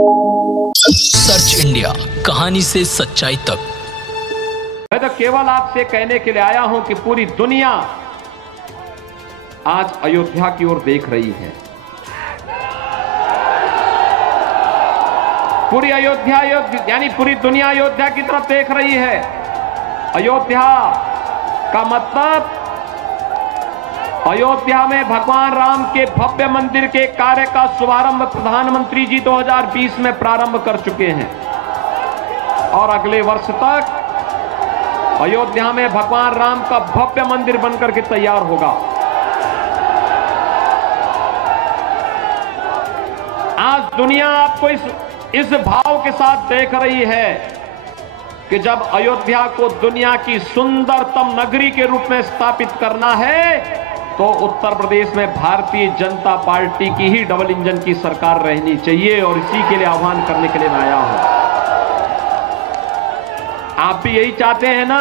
Search India, कहानी से सच्चाई तक। मैं तो केवल आपसे कहने के लिए आया हूं कि पूरी दुनिया आज अयोध्या की ओर देख रही है। पूरी अयोध्या यानी पूरी दुनिया अयोध्या की तरफ देख रही है। अयोध्या का मतलब अयोध्या में भगवान राम के भव्य मंदिर के कार्य का शुभारंभ प्रधानमंत्री जी 2020 में प्रारंभ कर चुके हैं और अगले वर्ष तक अयोध्या में भगवान राम का भव्य मंदिर बनकर के तैयार होगा। आज दुनिया आपको इस भाव के साथ देख रही है कि जब अयोध्या को दुनिया की सुंदरतम नगरी के रूप में स्थापित करना है तो उत्तर प्रदेश में भारतीय जनता पार्टी की ही डबल इंजन की सरकार रहनी चाहिए और इसी के लिए आह्वान करने के लिए मैं आया हूं। आप भी यही चाहते हैं ना?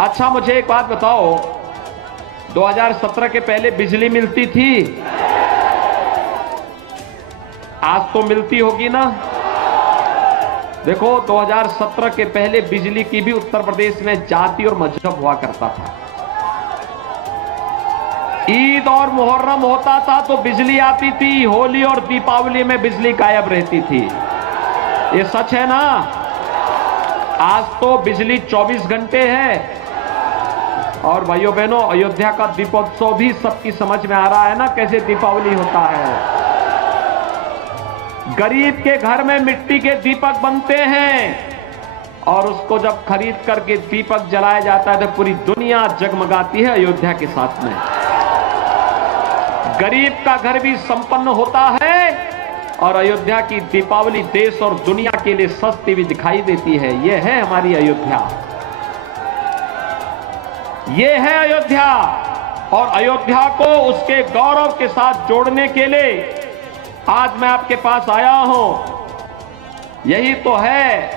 अच्छा, मुझे एक बात बताओ, 2017 के पहले बिजली मिलती थी? आज तो मिलती होगी ना? देखो, 2017 के पहले बिजली की भी उत्तर प्रदेश में जाति और मजहब हुआ करता था। ईद और मुहर्रम होता था तो बिजली आती थी, होली और दीपावली में बिजली गायब रहती थी। ये सच है ना? आज तो बिजली 24 घंटे है। और भाइयों बहनों, अयोध्या का दीपोत्सव भी सबकी समझ में आ रहा है ना, कैसे दीपावली होता है। गरीब के घर में मिट्टी के दीपक बनते हैं और उसको जब खरीद करके दीपक जलाया जाता है तो पूरी दुनिया जगमगाती है अयोध्या के साथ में। गरीब का घर भी संपन्न होता है और अयोध्या की दीपावली देश और दुनिया के लिए सस्ती भी दिखाई देती है। यह है हमारी अयोध्या, यह है अयोध्या। और अयोध्या को उसके गौरव के साथ जोड़ने के लिए आज मैं आपके पास आया हूं। यही तो है,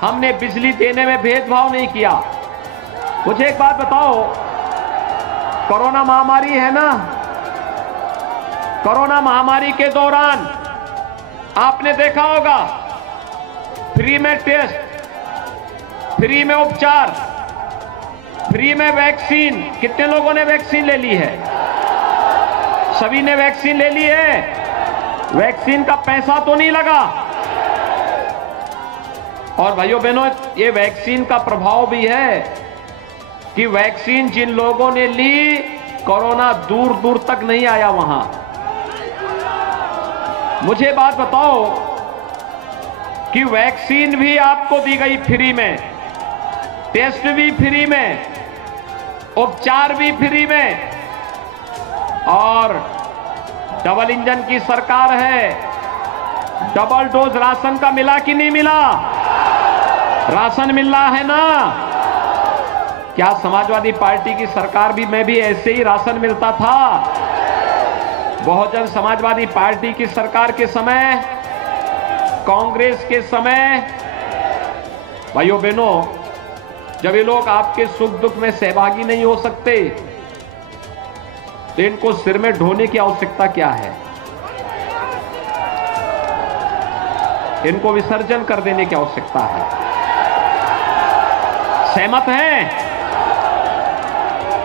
हमने बिजली देने में भेदभाव नहीं किया। मुझे एक बात बताओ, कोरोना महामारी है ना? कोरोना महामारी के दौरान आपने देखा होगा, फ्री में टेस्ट, फ्री में उपचार, फ्री में वैक्सीन। कितने लोगों ने वैक्सीन ले ली है? सभी ने वैक्सीन ले ली है। वैक्सीन का पैसा तो नहीं लगा। और भाइयों बहनों, ये वैक्सीन का प्रभाव भी है कि वैक्सीन जिन लोगों ने ली, कोरोना दूर दूर तक नहीं आया वहां। मुझे बात बताओ कि वैक्सीन भी आपको दी गई फ्री में, टेस्ट भी फ्री में, उपचार भी फ्री में, और डबल इंजन की सरकार है। डबल डोज राशन का मिला कि नहीं मिला? राशन मिल रहा है ना? क्या समाजवादी पार्टी की सरकार में भी ऐसे ही राशन मिलता था? बहुजन समाजवादी पार्टी की सरकार के समय, कांग्रेस के समय, भाइयों बहनों, जब ये लोग आपके सुख दुख में सहभागी नहीं हो सकते तो इनको सिर में ढोने की आवश्यकता क्या है? इनको विसर्जन कर देने की आवश्यकता है। सहमत हैं?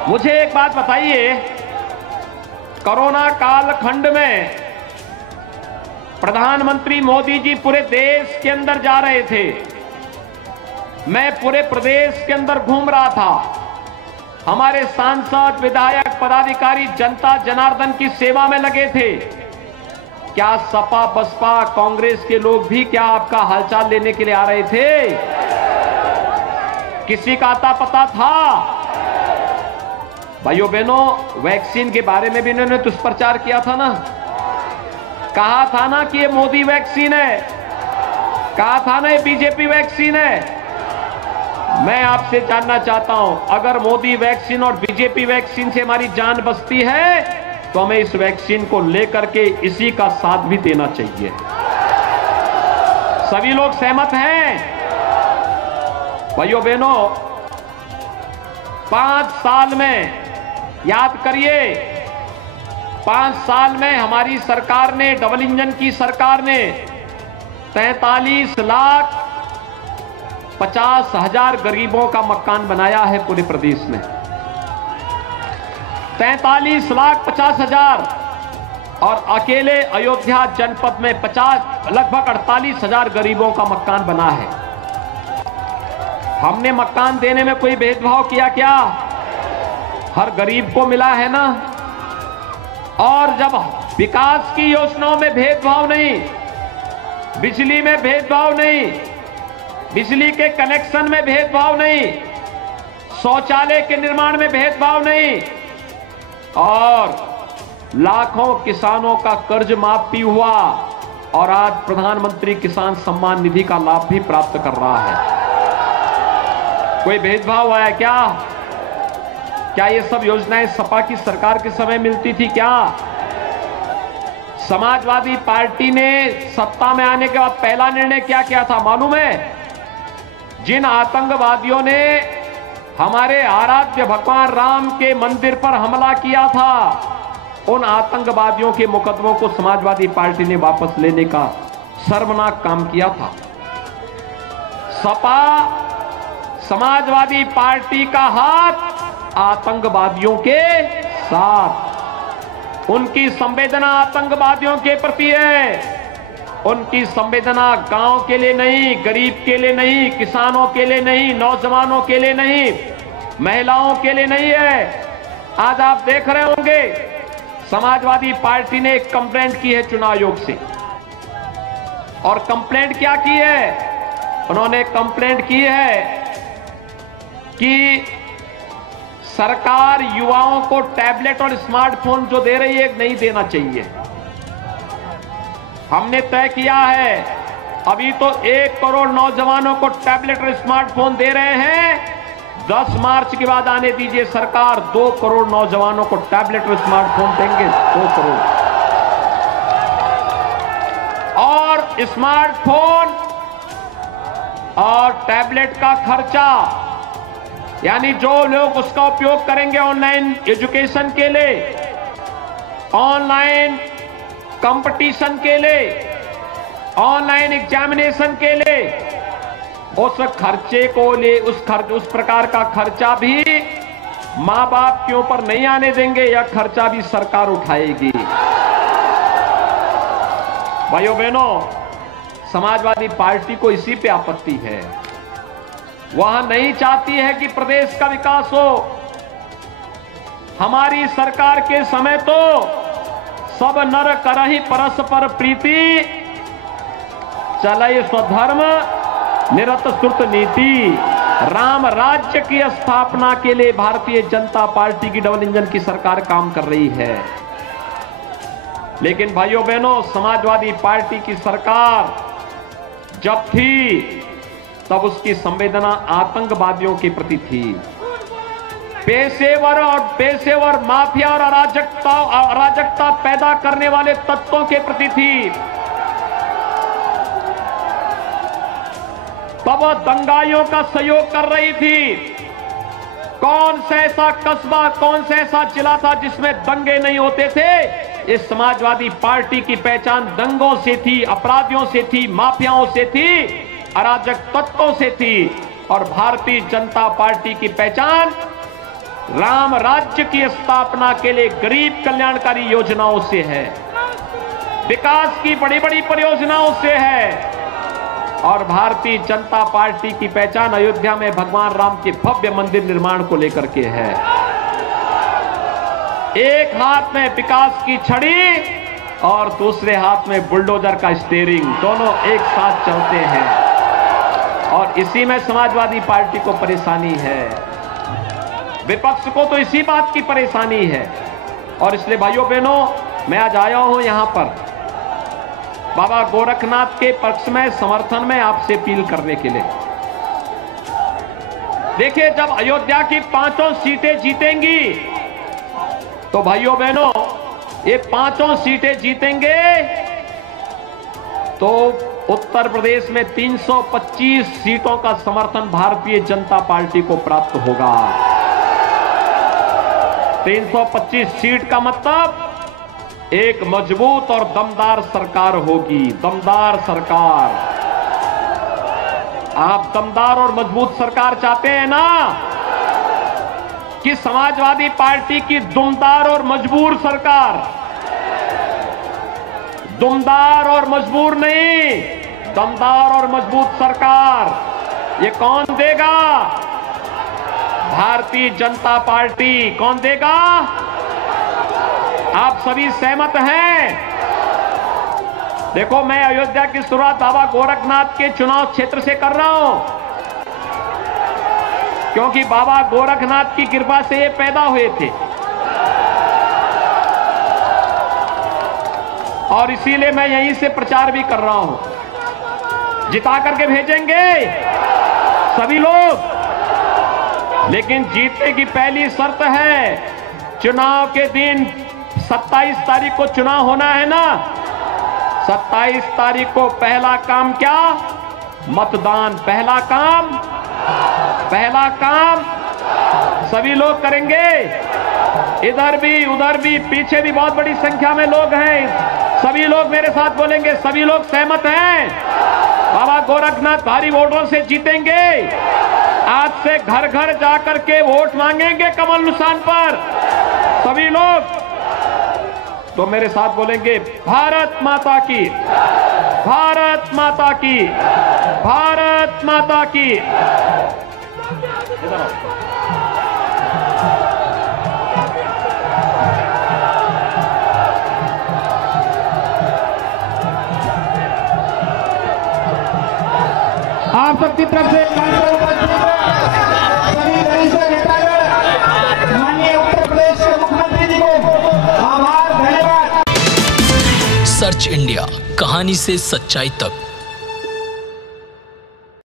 मुझे एक बात बताइए, कोरोना कालखंड में प्रधानमंत्री मोदी जी पूरे देश के अंदर जा रहे थे। मैं पूरे प्रदेश के अंदर घूम रहा था। हमारे सांसद, विधायक, पदाधिकारी जनता जनार्दन की सेवा में लगे थे। क्या सपा, बसपा, कांग्रेस के लोग भी क्या आपका हालचाल लेने के लिए आ रहे थे? किसी का आता पता था? भाइयों बहनों, वैक्सीन के बारे में भी इन्होंने दुष्प्रचार किया था ना। कहा था ना कि ये मोदी वैक्सीन है, कहा था ना ये बीजेपी वैक्सीन है। मैं आपसे जानना चाहता हूं, अगर मोदी वैक्सीन और बीजेपी वैक्सीन से हमारी जान बचती है तो हमें इस वैक्सीन को लेकर के इसी का साथ भी देना चाहिए। सभी लोग सहमत हैं? भाइयों बहनों, 5 साल में याद करिए, 5 साल में हमारी सरकार ने, डबल इंजन की सरकार ने 43,50,000 गरीबों का मकान बनाया है पूरे प्रदेश में। 43,50,000 और अकेले अयोध्या जनपद में लगभग 48,000 गरीबों का मकान बना है। हमने मकान देने में कोई भेदभाव किया क्या? हर गरीब को मिला है ना। और जब विकास की योजनाओं में भेदभाव नहीं, बिजली में भेदभाव नहीं, बिजली के कनेक्शन में भेदभाव नहीं, शौचालय के निर्माण में भेदभाव नहीं, और लाखों किसानों का कर्ज माफ भी हुआ और आज प्रधानमंत्री किसान सम्मान निधि का लाभ भी प्राप्त कर रहा है। कोई भेदभाव हुआ है क्या? क्या ये सब योजनाएं सपा की सरकार के समय मिलती थी क्या? समाजवादी पार्टी ने सत्ता में आने के बाद पहला निर्णय क्या किया था मालूम है? जिन आतंकवादियों ने हमारे आराध्य भगवान राम के मंदिर पर हमला किया था, उन आतंकवादियों के मुकदमों को समाजवादी पार्टी ने वापस लेने का शर्मनाक काम किया था। सपा समाजवादी पार्टी का हाथ आतंकवादियों के साथ, उनकी संवेदना आतंकवादियों के प्रति है। उनकी संवेदना गांव के लिए नहीं, गरीब के लिए नहीं, किसानों के लिए नहीं, नौजवानों के लिए नहीं, महिलाओं के लिए नहीं है। आज आप देख रहे होंगे समाजवादी पार्टी ने एक कंप्लेंट की है चुनाव आयोग से, और कंप्लेंट क्या की है? उन्होंने कंप्लेंट की है कि सरकार युवाओं को टैबलेट और स्मार्टफोन जो दे रही है नहीं देना चाहिए। हमने तय किया है, अभी तो 1 करोड़ नौजवानों को टैबलेट और स्मार्टफोन दे रहे हैं। 10 मार्च के बाद आने दीजिए, सरकार 2 करोड़ नौजवानों को टैबलेट और स्मार्टफोन देंगे। 2 करोड़। और स्मार्टफोन और टैबलेट का खर्चा, यानी जो लोग उसका उपयोग करेंगे ऑनलाइन एजुकेशन के लिए, ऑनलाइन कंपटीशन के लिए, ऑनलाइन एग्जामिनेशन के लिए, उस खर्चे को ले उस प्रकार का खर्चा भी मां बाप के ऊपर नहीं आने देंगे। यह खर्चा भी सरकार उठाएगी। भाइयों बहनों, समाजवादी पार्टी को इसी पे आपत्ति है। वह नहीं चाहती है कि प्रदेश का विकास हो। हमारी सरकार के समय तो सब नर करहि परस्पर प्रीति, चलई स्वधर्म निरत श्रुत नीति। राम राज्य की स्थापना के लिए भारतीय जनता पार्टी की डबल इंजन की सरकार काम कर रही है। लेकिन भाइयों बहनों, समाजवादी पार्टी की सरकार जब थी तब उसकी संवेदना आतंकवादियों के प्रति थी। पेशेवर माफिया और अराजकता पैदा करने वाले तत्वों के प्रति थी। तब वह दंगाइयों का सहयोग कर रही थी। कौन सा ऐसा कस्बा, कौन सा ऐसा जिला था जिसमें दंगे नहीं होते थे? इस समाजवादी पार्टी की पहचान दंगों से थी, अपराधियों से थी, माफियाओं से थी, अराजक तत्वों से थी। और भारतीय जनता पार्टी की पहचान राम राज्य की स्थापना के लिए गरीब कल्याणकारी योजनाओं से है, विकास की बड़ी बड़ी परियोजनाओं से है। और भारतीय जनता पार्टी की पहचान अयोध्या में भगवान राम के भव्य मंदिर निर्माण को लेकर के है। एक हाथ में विकास की छड़ी और दूसरे हाथ में बुलडोजर का स्टीयरिंग, दोनों एक साथ चलते हैं। और इसी में समाजवादी पार्टी को परेशानी है, विपक्ष को तो इसी बात की परेशानी है। और इसलिए भाइयों बहनों, मैं आज आया हूं यहां पर बाबा गोरखनाथ के पक्ष में, समर्थन में आपसे अपील करने के लिए। देखिए, जब अयोध्या की 5 सीटें जीतेंगी तो भाइयों बहनों, ये 5 सीटें जीतेंगे तो उत्तर प्रदेश में 325 सीटों का समर्थन भारतीय जनता पार्टी को प्राप्त होगा। 325 सीट का मतलब एक मजबूत और दमदार सरकार होगी, दमदार सरकार। आप दमदार और मजबूत सरकार चाहते हैं ना, कि समाजवादी पार्टी की दुमदार और मजबूर सरकार? दुमदार और मजबूर नहीं, दमदार और मजबूत सरकार। ये कौन देगा? भारतीय जनता पार्टी। कौन देगा? आप सभी सहमत हैं? देखो, मैं अयोध्या की शुरुआत बाबा गोरखनाथ के चुनाव क्षेत्र से कर रहा हूं, क्योंकि बाबा गोरखनाथ की कृपा से ये पैदा हुए थे, और इसीलिए मैं यहीं से प्रचार भी कर रहा हूं। जिता करके भेजेंगे सभी लोग, लेकिन जीतने की पहली शर्त है, चुनाव के दिन 27 तारीख को चुनाव होना है ना। 27 तारीख को पहला काम क्या? मतदान। पहला काम सभी लोग करेंगे, इधर भी उधर भी, पीछे भी बहुत बड़ी संख्या में लोग हैं। सभी लोग मेरे साथ बोलेंगे, सभी लोग सहमत हैं? बाबा गोरखनाथ भारी वोटों से जीतेंगे। आज से घर घर जाकर के वोट मांगेंगे कमल निशान पर सभी लोग। तो मेरे साथ बोलेंगे, भारत माता की, भारत माता की, भारत माता की। आप सबकी तरफ से सभी वरिष्ठ नेतागण, माननीय उत्तर प्रदेश के मुख्यमंत्री जी को आभार, धन्यवाद। सर्च इंडिया, कहानी से सच्चाई तक।